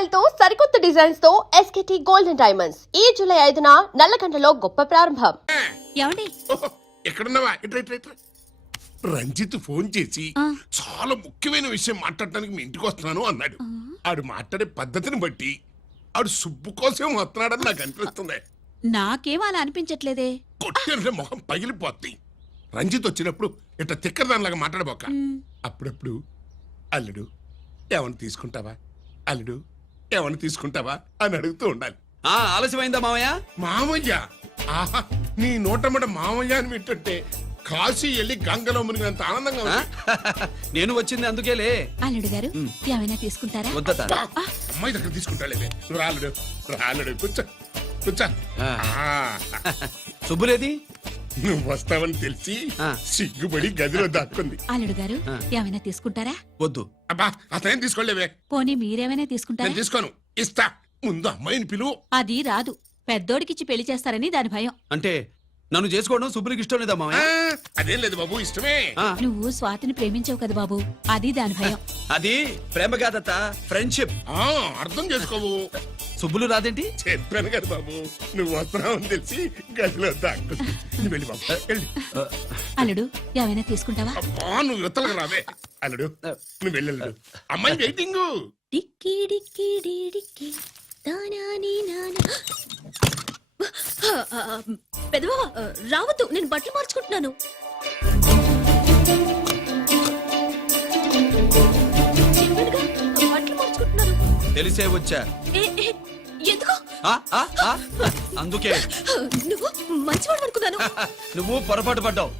Style తో సరికొత్త designs తో SKT గోల్డెన్ డైమండ్స్ ఈ జూలై 5న నల్లగంటలో గొప్ప ప్రారంభం. ఏమండి ఎక్కడున్నావా? ఇట్రా. రంజిత్ ఫోన్ చేసి చాలా ముఖ్యమైన విషయం మాట్లాడటానికి మీ ఇంటికి వస్తున్నాను అన్నాడు. ఆడు మాట్లాడే పద్ధతిని బట్టి ఆడు సుబ్బు కోసం వస్తున్నాడని నాకు అనిపిస్తుంది. నాకేం అలా అనిపించట్లేదే. కొట్టిన మొహం పగిలిపోద్ది. రంజిత్ వచ్చినప్పుడు ఇట్లా తిక్కరదానిలాగా మాట్లాడబోక. అప్పుడప్పుడు అల్లుడు ఏమన్నా తీసుకుంటావా, అల్లుడు ఏమన్నా తీసుకుంటావా అని అడుగుతూ ఉండాలి. ఆలస్యమైందా మామయ్య? మామయ్య, ఆహా, నీ నోటమ్మట మామయ్య అని వింటుంటే కాశీ వెళ్ళి గంగలో మునిగినంత ఆనందంగా ఉంది. నేను వచ్చింది అందుకేలే. అల్లుడు గారు ఏమైనా తీసుకుంటారా? వద్దతా. అమ్మాయి దగ్గర తీసుకుంటాలేవే. నువ్వు రాలుడు కూర్చో. సుబ్బులేది? నువ్వు వస్తావని తెలిసి సిగ్గుపడి గదిలో దాక్కుంది. అల్లుడు గారు ఏమైనా తీసుకుంటారా? వద్దు. అబ్బా, అతనేం తీసుకోలేవే. పోనీ మీరేమైనా తీసుకుంటారా? నేను తీసుకోను, ఇస్తా. ముందు అమ్మాయిని పిలువు. అది రాదు. పెద్దోడికిచ్చి పెళ్లి చేస్తారని దాని భయం. అంటే నన్ను చేసుకోవడం సుబ్బులకి ఇష్టం లేదా మామయ్య? అదేం లేదు బాబు, ఇష్టమే. నువ్వు స్వాతిని ప్రేమించవు కదా బాబు, అది దాని భయం. అది ప్రేమ కాదత్త, ఫ్రెండ్షిప్. అర్థం చేసుకోవు. సుబ్బులు రాదేంటి? చెప్పాను కదా బాబు, నువ్వు వస్తున్నావని తెలిసి గదిలో దాక్కుంది. నువ్వు వెళ్ళి బాబు, వెళ్ళి. అల్లుడు ఏమైనా తీసుకుంటావా? అబ్బా, నువ్వు యువతలకు రావే. అల్లుడు నువ్వు వెళ్ళడు. అమ్మాయి వెయిటింగ్. డిక్కి డిక్కి డిక్కి తానాని నానా. పెదవా రావద్దు, నేను బట్టలు మార్చుకుంటున్నాను. బట్టలు మార్చుకుంటున్నాను. తెలిసే వచ్చా. ఎందుకు? అందుకే. నువ్వు మంచివాడు అనుకున్నాను. నువ్వు పొరపాటు పడ్డావు.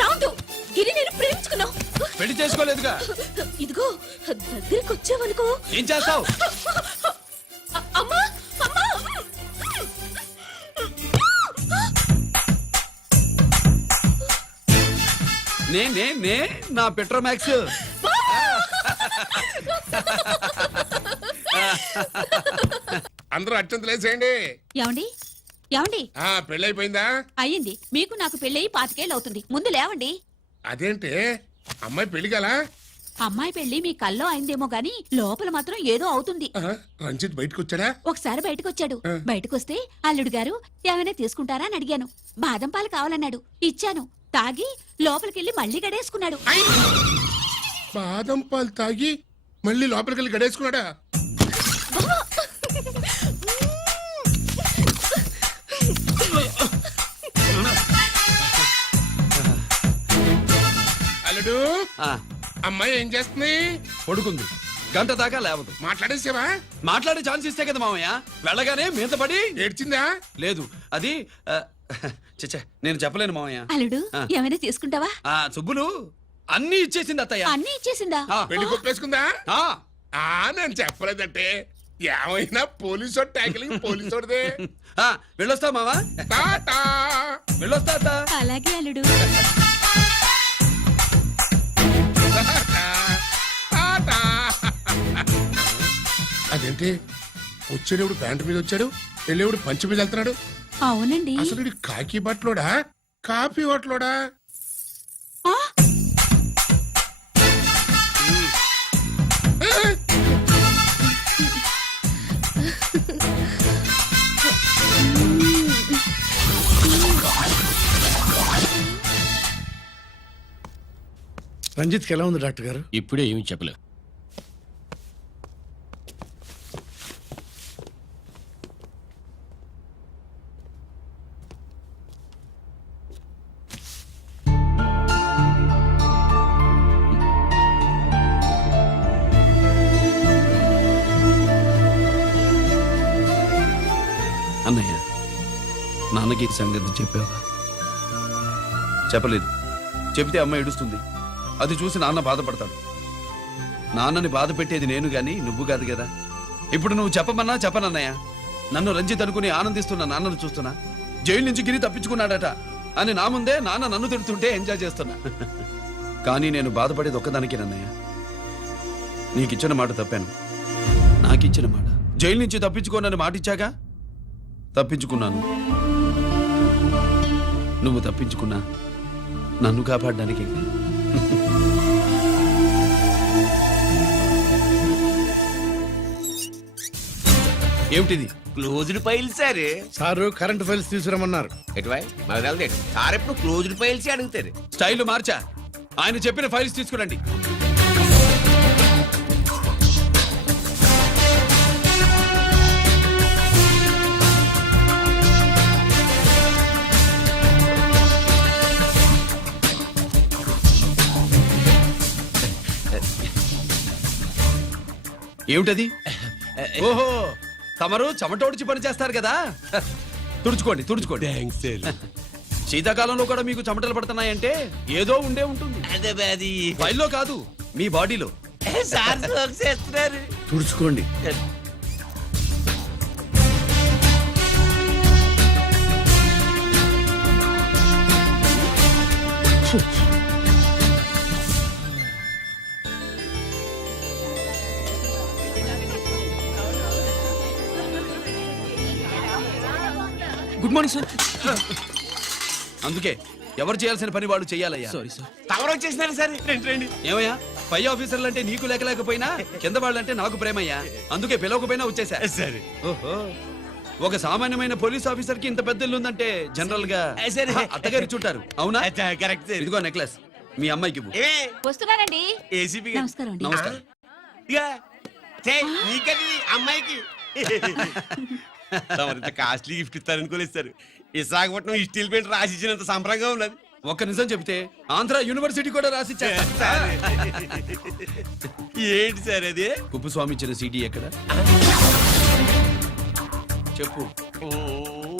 రావద్దు, గిరి నేను ప్రేమించుకున్నావు. పెళ్లి చేసుకోలేదుగా. ఇదిగో దగ్గరికి వచ్చావనుకో. ఏం చేస్తావు? అమ్మా అమ్మా. నే నా పెట్రోమాక్స్. అందరూ అత్యంతలేసేయండి. ఏమండి ఏమండి? పెళ్ళైపోయిందా? అయ్యింది. మీకు నాకు పెళ్ళయి 25 ఏళ్ళు అవుతుంది. ముందు లేవండి. అదేంటే అమ్మాయి పెళ్లి గలా? అమ్మాయి పెళ్లి మీ కల్లో అయిందేమో గాని లోపల మాత్రం ఏదో అవుతుంది. రంజిత్ బయటకు వచ్చాడా? ఒకసారి బయటకొచ్చాడు. బయటకొస్తే అల్లుడు గారు ఏమైనా తీసుకుంటారా అని అడిగాను. బాదం పాలు కావాలన్నాడు. ఇచ్చాను. తాగి లోపలికెళ్ళి మళ్ళీ గడేసుకున్నాడు. బాదం పాలు తాగి మళ్ళీ లోపలికెళ్ళి గడేసుకున్నాడా? అల్లుడు, అమ్మాయి ఏం చేస్తుంది? పడుకుంది. గంట దాకా లేవదు. మాట్లాడేసావా? మాట్లాడే ఛాన్స్ ఇస్తే కదా మామయ్య. వెళ్ళగానే మీద పడి ఏడ్చిందా? లేదు, అది చచ్చా నేను చెప్పలేను మామయ్య. అల్లుడు ఏమైనా తీసుకుంటావా? సుబ్బులు అన్ని ఇచ్చేసింది అత్తయ్య. అన్ని ఇచ్చేసిందా? పెళ్లి కొప్పేసుకుందా? నేను చెప్పలేదంటే ఏమైనా పోలీసు ట్యాకిలింగ్ పోలీసుదే. వెళ్ళొస్తా మావా. వెళ్ళొస్తా అత్త. అలాగే అల్లుడు. అదేంటి వచ్చేటప్పుడు ప్యాంటు మీద వచ్చాడు, వెళ్ళేవాడు పంచి మీద వెళ్తున్నాడు? అవునండి. అసలు కాకి బట్టలోడా కాఫీ హోటలోడా? రంజిత్కి ఎలా ఉంది డాక్టర్ గారు? ఇప్పుడే ఏమి చెప్పలేదు. అన్నయ్య, నాన్నకి ఈ సంగతి చెప్పావా? చెప్పలేదు. చెబితే అమ్మ ఏడుస్తుంది. అది చూసి నాన్న బాధపడతాడు. నాన్నని బాధ పెట్టేది నేను గాని నువ్వు కాదు కదా. ఇప్పుడు నువ్వు చెప్పమన్నా చెప్పనన్నయ్య. నన్ను రంజిత్ అనుకుని ఆనందిస్తున్న నాన్నను చూస్తున్నా. జైలు నుంచి గిరి తప్పించుకున్నాడట అని నా ముందే నాన్న నన్ను తిడుతుంటే ఎంజాయ్ చేస్తున్నా. కానీ నేను బాధపడేది ఒక్కదానికేనన్నయ్య. నీకిచ్చిన మాట తప్పాను. నాకిచ్చిన మాట జైలు నుంచి తప్పించుకోనని మాట ఇచ్చాగా, తప్పించుకున్నాను. నువ్వు తప్పించుకున్నా నన్ను కాపాడడానికి. ఏమిటిది? Closed file sir. Sir current files తీసుకురమ్మన్నారు. ఎటువై మాకు తెలదేంటి సార్ ఎప్పుడు క్లోజ్డ్ ఫైల్స్ అడుగుతారు. స్టైల్ మార్చా. ఆయన చెప్పిన ఫైల్స్ తీసుకురండి. ఏమిటది? ఓహో, తమరు చెమటోడ్చి పని చేస్తారు కదా. తుడుచుకోండి తుడుచుకోండి. శీతాకాలంలో కూడా మీకు చెమటలు పడుతున్నాయంటే ఏదో ఉండే ఉంటుంది. అదే అది ఫైల్లో కాదు, మీ బాడీలో. సార్ జోక్స్ చేస్తున్నారు. తుడుచుకోండి. Good morning sir. అందుకే ఎవరు చేయాల్సిన పని వాళ్ళు చెయ్యాలయ్యా. తమరు వచ్చేసినారు సార్. రండి రండి. ఏమయ్యా, పై ఆఫీసర్లు అంటే నీకు లేకపోయినా కింద వాళ్ళంటే నాకు ప్రేమయ్యా. అందుకే పిలవకపోయినా వచ్చేసా. సరే. ఓహో, ఒక సామాన్యమైన పోలీస్ ఆఫీసర్ కి ఇంత పెద్ద ఇల్లు ఉందంటే జనరల్ గా సరే. అత్తగారి చుట్టారు. అవునా? Correct sir. ఇదిగో నెక్లెస్ మీ అమ్మాయికి ఇవ్వు. ఏ వస్తున్నానండి. ఏసీపీ నమస్కారం అండి. నమస్కారం. నీకది అమ్మాయికి తమరింత కాస్ట్లీ గిఫ్ట్ ఇస్తారనుకోలేదు సార్. విశాఖపట్నం ఈ స్టీల్ పెయింట్ రాసి ఇచ్చినంత సంబరంగా ఉన్నది. ఒక్క నిజం చెప్తే ఆంధ్ర యూనివర్సిటీ కూడా రాసిచ్చా. ఏంటి సార్ అది? కుప్పుస్వామి ఇచ్చిన సీడీ ఎక్కడ చెప్పు.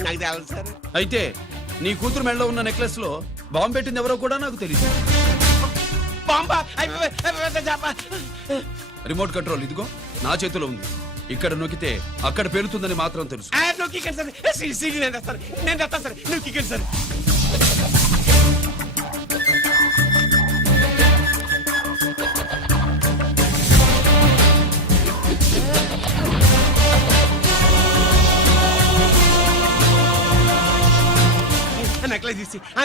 నాకు తెలదు సార్. అయితే నీ కూతురు మెడలో ఉన్న నెక్లెస్ లో బాంబు పెట్టింది ఎవరో కూడా నాకు తెలియదు. బాంబా రిమోట్ కంట్రోల్ ఇదిగో నా చేతిలో ఉంది. ఇక్కడ నొక్కితే అక్కడ పేలుతుందని మాత్రం తెలుసు. నువ్వు కిక్కండి సార్. సీడీ నేను తెస్తాను. నేను తెస్తాను సార్. నువ్వు కిక్కండి సార్.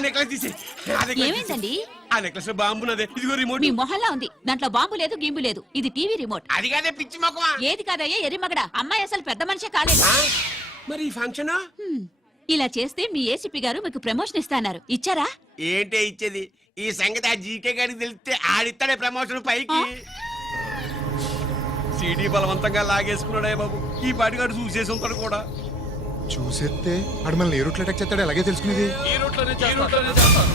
నెక్లెస్ తీసి ఏమైందండి? ఆ నెక్లెస్ లో బాంబు ఉన్నదే. ఇదిగో రిమోట్. మీ మొహల్లా ఉంది. దాంట్లో బాంబు లేదు, గింబు లేదు. ఇది టీవీ రిమోట్. అది కాదే పిచ్చి మొక్కమా. ఏది కాదయ్యా ఎరిమగడ. అమ్మాయి అసలు పెద్ద మనిషే కాలేదు. మరి ఈ ఫంక్షన్ ఇలా చేస్తే మీ ఏసీపీ గారు మీకు ప్రమోషన్ ఇస్తాన్నారు. ఇచ్చారా? ఏంటే ఇచ్చేది? ఈ సంగతి ఆ జీకే గారికి తెలిస్తే ఆడిస్తాడే ప్రమోషన్ పైకి. సీడీ బలవంతంగా లాగేసుకున్నాడే బాబు. ఈ పాటిగాడు చూసేసి ఉంటాడు కూడా. చూసేస్తే అడు మనల్ని ఏ రూట్లో అటాక్ చేస్తాడు అలాగే తెలుసుకునేది. ఈ రూట్లోనే చేస్తాను.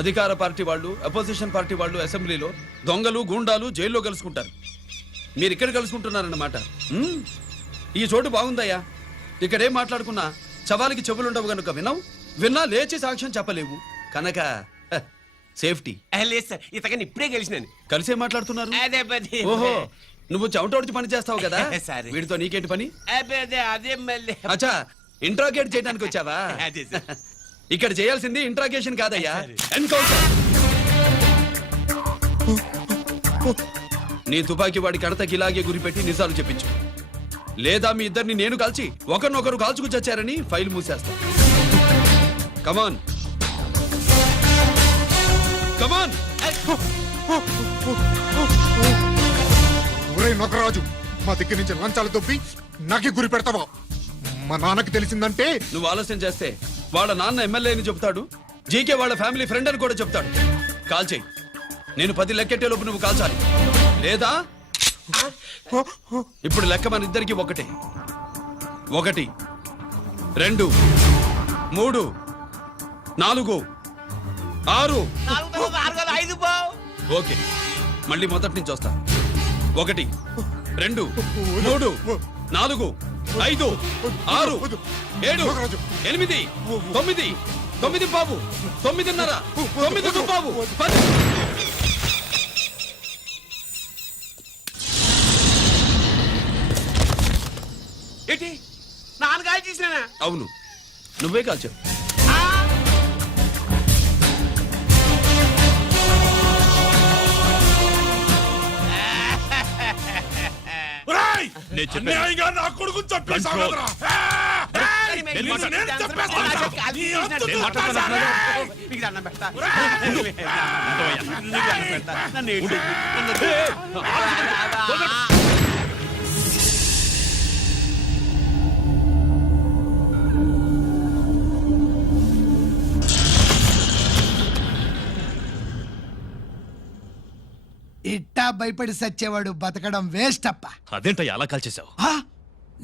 అధికార పార్టీ వాళ్ళు, అపోజిషన్ పార్టీ వాళ్ళు అసెంబ్లీలో, దొంగలు గూండాలు జైల్లో కలుసుకుంటారు. మీరు ఇక్కడ కలుసుకుంటున్నారన్నమాట. ఈ చోటు బాగుందయ్యా. ఇక్కడేం మాట్లాడుకున్నా శవాలకి చెవులుండవు గనుక విన్నా లేచి సాక్ష్యం చెప్పలేవు కనుక సేఫ్టీ. లేదు సార్, ఇతగాని ఇప్పుడే గెలిచినాను. కలిసే మాట్లాడుతున్నారు. అదే పది. ఓహో, నువ్వు చెమటోడ్చి పని చేస్తావు కదా. సరే. వీడితో నీకేంటి పని? అదే మళ్ళీ అచ్చా, ఇంట్రాగేట్ చేయడానికి వచ్చావా? అదే సార్. ఇక్కడ చేయాల్సింది ఇంట్రాగేషన్ కాదయ్యా, ఎన్కౌంటర్. నీ తుపాకీ వాడి కడతకి ఇలాగే గురిపెట్టి నిజాలు చెప్పించు. లేదా మీ ఇద్దరిని నేను కాల్చి ఒకరినొకరు కాల్చుకు చచ్చారని ఫైల్ మూసేస్తా. కమాన్ కమాన్. ఊరే నొకరాజు, మా దగ్గర నుంచి లంచాలు దొబ్బి నాకే గురి పెడతావా? మా నాన్నకి తెలిసిందంటే నువ్వు ఆలస్యం చేస్తే వాళ్ళ నాన్న ఎమ్మెల్యే అని చెప్తాడు, జీకే వాళ్ళ ఫ్యామిలీ ఫ్రెండ్ అని కూడా చెప్తాడు. కాల్ చేయి. నేను 10 లెక్కెట్టే లోపు నువ్వు కాల్చాలి. లేదా ఇప్పుడు లెక్క మన ఇద్దరికి ఒకటే. 1 2 3 4 6. ఓకే, మళ్ళీ మొదటి నుంచి వస్తా. 1 2 3 4 5 6 7 8 9 9 బాబు 9:30 9 బాబు 10. ఏంటి నాన్నగారు చేసినా? అవును, నువ్వే కాల్చావు. ఒరేయ్! రేయ్, నేను చెప్పాను. అన్యాయంగా నా కొడుకుని చంపేశావు కంట్రోల్. కదరా. నేను నిన్ను మాట్లాడు. నేను చంపేస్తాను. నీ అంతు నేను చూస్తాను. రేయ్. మీకు దండం పెడతా. ఉండవయ్యా. నీకు దండం పెడతా. నన్ను ఏడు. ఇట్టా భయపడి సచ్చేవాడు బతకడం వేస్ట్ అప్ప అదేంటయ్యా అలా కాల్చేశావు? ఆ?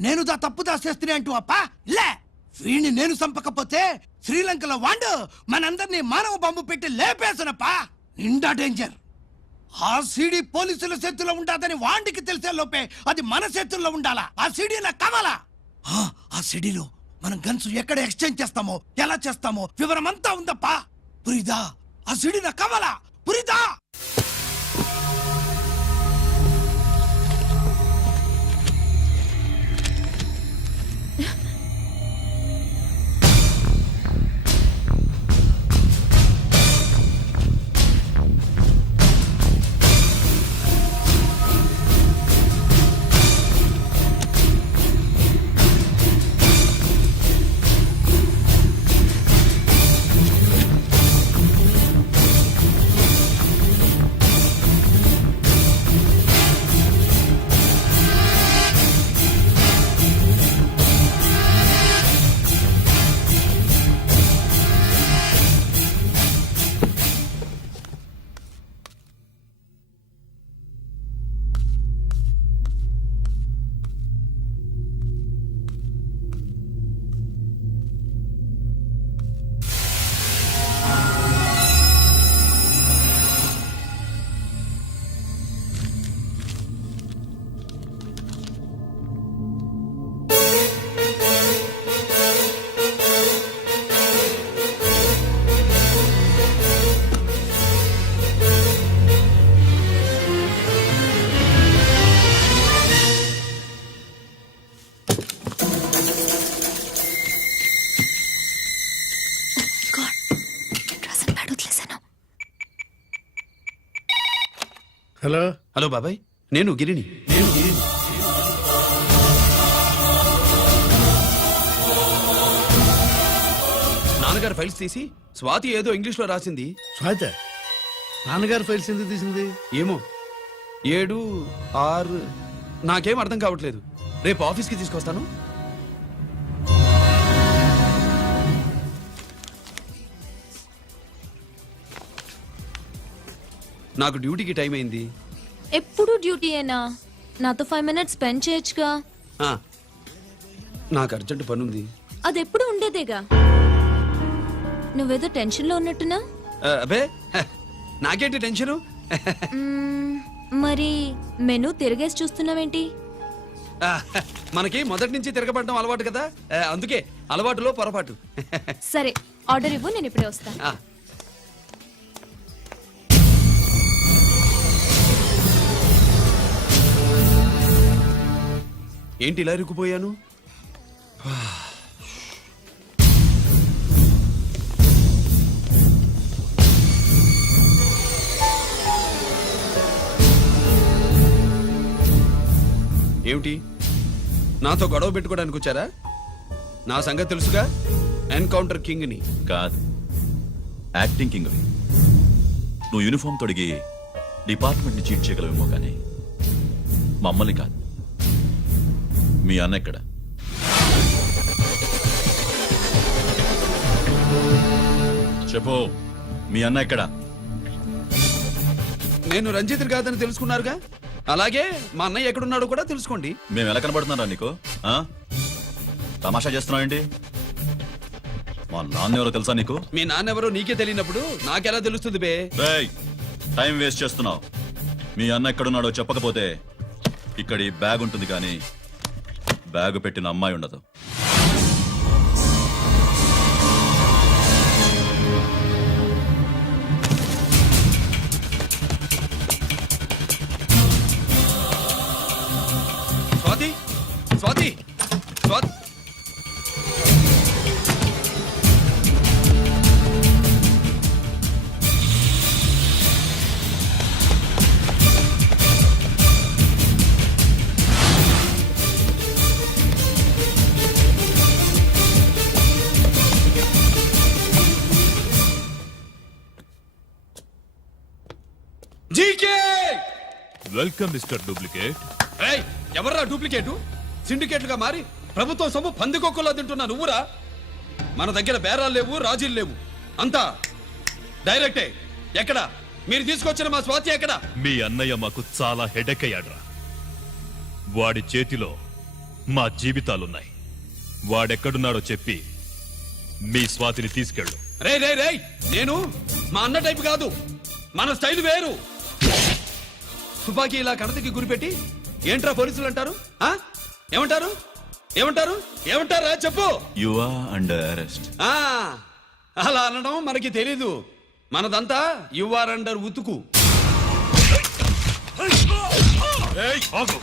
నేను తప్పు దాచేస్తున్నా అంటూ అప్ప లే వీణ్ణి నేను చంపకపోతే శ్రీలంకలో వాండు మనందరినీ మానవ బాంబు పెట్టి లేపేసునప్పా నిండా డేంజర్ ఆ సీడీ పోలీసుల చేతుల్లో ఉండాదని వాండికి తెలిసే లోపే అది మన చేతుల్లో ఉండాలా ఆ సీడీ నా కావాలా ఆ సీడీలో మనం గన్స్ ఎక్కడ ఎక్స్చేంజ్ చేస్తామో ఎలా చేస్తామో వివరం అంతా ఉందప్పా పురిదా ఆ సీడీ నా కావాలా పురిదా హలో హలో బాబాయ్, నేను గిరిని. నాన్నగారు ఫైల్స్ తీసి స్వాతి ఏదో ఇంగ్లీష్ లో రాసింది. స్వాత నాన్నగారు ఫైల్స్ ఎందుకు తీసింది? ఏమో 7, 6 నాకేం అర్థం కావట్లేదు. రేపు ఆఫీస్కి తీసుకొస్తాను. నాకు డ్యూటీకి టైం అయింది. ఎప్పుడు డ్యూటీయేనా? నాతో 5 minutes స్పెండ్ చేయొచ్చుగా. ఆ, నాకు అర్జెంట్ పనుంది. అది ఎప్పుడు ఉండేదేగా. నువ్వేదో టెన్షన్లో ఉన్నట్టున్నా. అబే హ, నాకేంటి టెన్షను? మరి మెనూ తిరిగేసి చూస్తున్నావేంటి? ఆ, మనకి మొదటి నుంచి తిరగబడడం అలవాటు కదా, అందుకే అలవాటులో పొరపాటు. సరే ఆర్డర్ ఇవ్వు, నేను ఇప్పుడే వస్తా. ఆ, ఏంటి ఇలా ఇరుక్కుపోయాను? ఏమిటి, నాతో గొడవ పెట్టుకోవడానికి వచ్చారా? నా సంగతి తెలుసుగా, ఎన్కౌంటర్ కింగ్ని. కాదు, యాక్టింగ్ కింగ్. నువ్వు యూనిఫామ్ తొడిగి డిపార్ట్మెంట్ని చీట్ చేయగలవేమో కానీ మమ్మల్ని కాదు. మీ అన్న ఎక్కడ? చెప్పు, మీ అన్న ఎక్కడ? నేను రంజిత్ కాదని తెలుసుకున్నారుగా, అలాగే మా అన్నయ్య ఎక్కడున్నాడో కూడా తెలుసుకోండి. మేము ఎలా కనబడుతున్నారా నీకు? ఆ? తమాషా చేస్తున్నావు ఏంటి? మా నాన్న ఎవరో తెలుసా నీకు? మీ నాన్నెవరో నీకే తెలియనప్పుడు నాకెలా తెలుస్తుంది బే? రేయ్, టైం వేస్ట్ చేస్తున్నావు. మీ అన్న ఎక్కడున్నాడో చెప్పకపోతే ఇక్కడ ఈ బ్యాగ్ ఉంటుంది కానీ బ్యాగ్ పెట్టిన అమ్మాయి ఉండదు. Swathi, Swathi, Swathi. Welcome mister duplicate. ఏయ్, ఎవర్రా డూప్లికేటు? సిండికేట్లుగా మారి ప్రభుత్వం సొమ్ము పందికొక్కులా తింటున్నా నువ్వురా? మన దగ్గర బేరాలు లేవు, రాజీలు లేవు, అంతా డైరెక్టే. ఎక్కడ మీరు తీసుకొచ్చిన మా స్వాతి ఎక్కడ? మీ అన్నయ్య మాకు చాలా హెడెక్ అయ్యాడ్రా. వాడి చేతిలో మా జీవితాలున్నాయి. వాడెక్కడున్నాడో చెప్పి మీ స్వాతిని తీసుకెళ్ళు. రే రే రే, నేను మా అన్న టైపు కాదు, మన స్టైల్ వేరు. తుపాకీ ఇలా కణతకి గురిపెట్టి ఏంట్రా పోలీసులు అంటారు? ఆ? ఏమంటారు? ఏమంటారు? ఏమంటారా చెప్పు. You are under arrest. ఆ, అలా అనడం మనకి తెలీదు. మనదంతా యు ఆర్ అండర్ ఉతుకు. ఆగు.